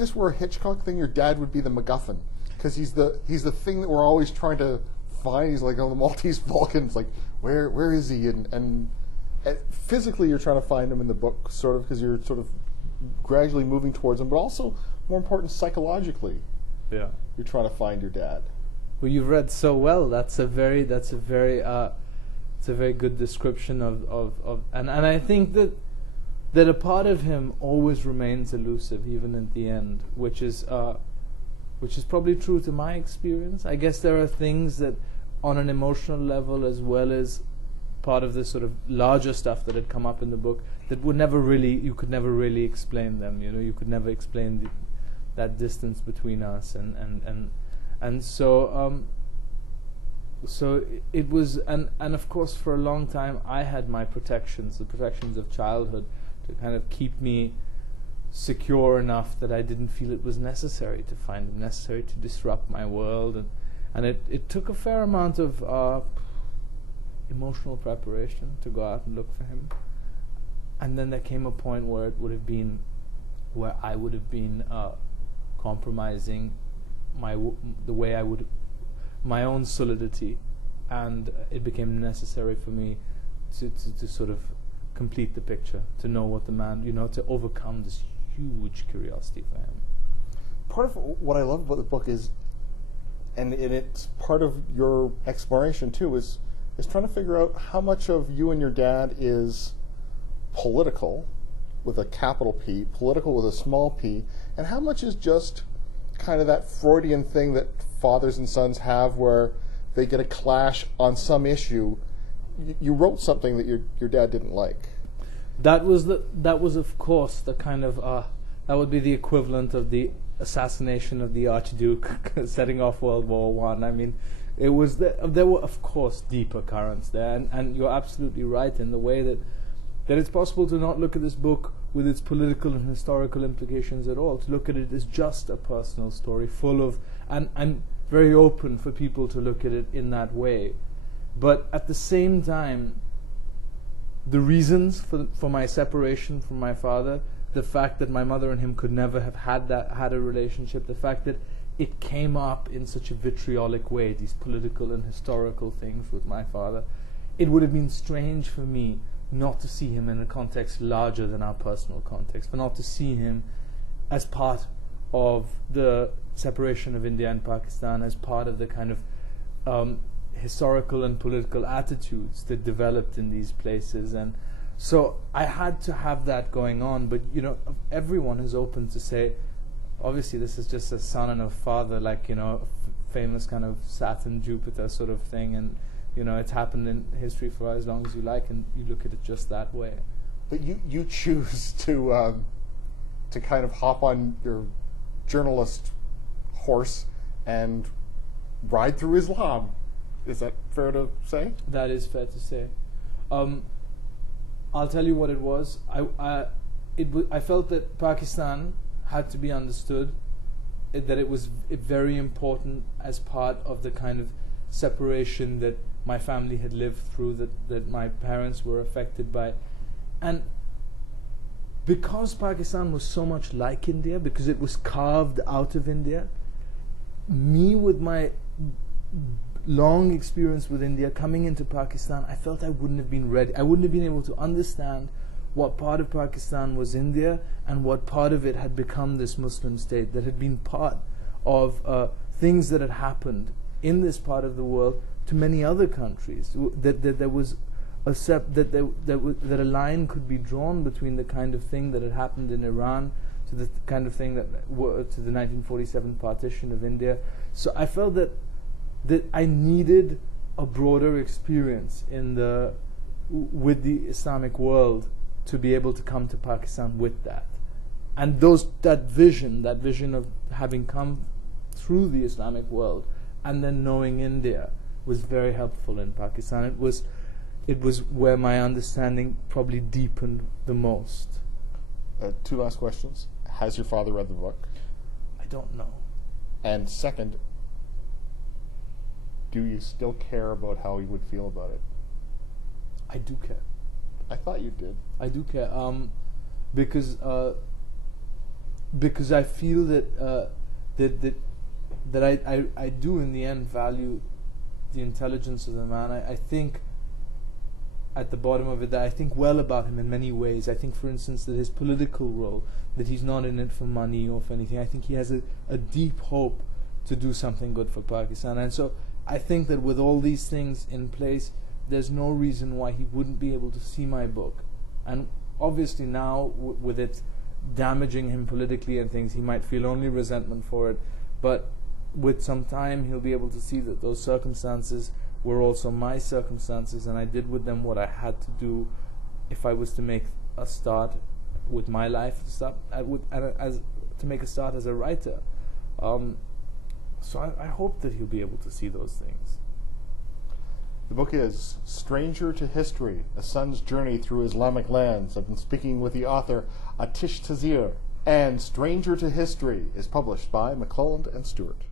this were a Hitchcock thing, your dad would be the MacGuffin, because he's the thing that we're always trying to find. He's like on the Maltese Falcon. It's like where is he? And physically, you're trying to find him in the book, sort of, because you're sort of gradually moving towards him, but also more important psychologically. Yeah, you're trying to find your dad. Well, you've read so well. That's a very it's a very good description of and I think that a part of him always remains elusive even at the end, which is probably true to my experience. I guess there are things that on an emotional level, as well as part of the sort of larger stuff that had come up in the book, that you could never really explain them. You could never explain that distance between us, and so it was, and of course for a long time I had my protections, the protections of childhood, to kind of keep me secure enough that I didn't feel it was necessary to find him, necessary to disrupt my world, and it took a fair amount of emotional preparation to go out and look for him. And then there came a point where I would have been compromising the way I would, my own solidity, and it became necessary for me to sort of complete the picture, to know what the man, to overcome this huge curiosity for him. Part of what I love about the book is, and it's part of your exploration too, is trying to figure out how much of you and your dad is political, with a capital P, political with a small p, and how much is just kind of that Freudian thing that fathers and sons have where they get a clash on some issue. You wrote something that your dad didn't like. That was of course the kind of that would be the equivalent of the assassination of the Archduke setting off World War I. I mean, it was there were of course deeper currents there, and you're absolutely right in the way that it's possible to not look at this book with its political and historical implications at all, to look at it as just a personal story full of, and very open for people to look at it in that way. But at the same time, the reasons for my separation from my father, the fact that my mother and him could never have had a relationship, the fact that it came up in such a vitriolic way, these political and historical things with my father, it would have been strange for me not to see him in a context larger than our personal context, but not to see him as part of the separation of India and Pakistan, as part of the kind of historical and political attitudes that developed in these places. And so I had to have that going on, but everyone is open to say, obviously this is just a son and a father, like famous kind of Saturn Jupiter sort of thing, and it's happened in history for as long as you like, and you look at it just that way. But you choose to kind of hop on your journalist horse and ride through Islam. Is that fair to say? That is fair to say. I'll tell you what it was. I felt that Pakistan had to be understood, that it was very important as part of the kind of separation that my family had lived through, that my parents were affected by. And because Pakistan was so much like India, because it was carved out of India, me with my long experience with India coming into Pakistan, I felt I wouldn't have been ready. I wouldn't have been able to understand what part of Pakistan was India and what part of it had become this Muslim state that had been part of things that had happened in this part of the world to many other countries. That there was that a line could be drawn between the kind of thing that had happened in Iran to the kind of thing to the 1947 partition of India. So I felt that I needed a broader experience with the Islamic world to be able to come to Pakistan with that. And that vision of having come through the Islamic world and then knowing India was very helpful in Pakistan. It was where my understanding probably deepened the most. Two last questions. Has your father read the book? I don't know. And second, do you still care about how he would feel about it? I do care. I thought you did. I do care. Because because I feel that I do in the end value the intelligence of the man. I think at the bottom of it that I think well about him in many ways. I think, for instance, that his political role, that he's not in it for money or for anything. I think he has a deep hope to do something good for Pakistan. And so I think that with all these things in place, there's no reason why he wouldn't be able to see my book. And obviously now, with it damaging him politically and things, he might feel only resentment for it. But with some time, he'll be able to see that those circumstances were also my circumstances, and I did with them what I had to do if I was to make a start with my life, to make a start as a writer. So I hope that he'll be able to see those things. The book is Stranger to History, A Son's Journey Through Islamic Lands. I've been speaking with the author Aatish Taseer, and Stranger to History is published by McClelland and Stewart.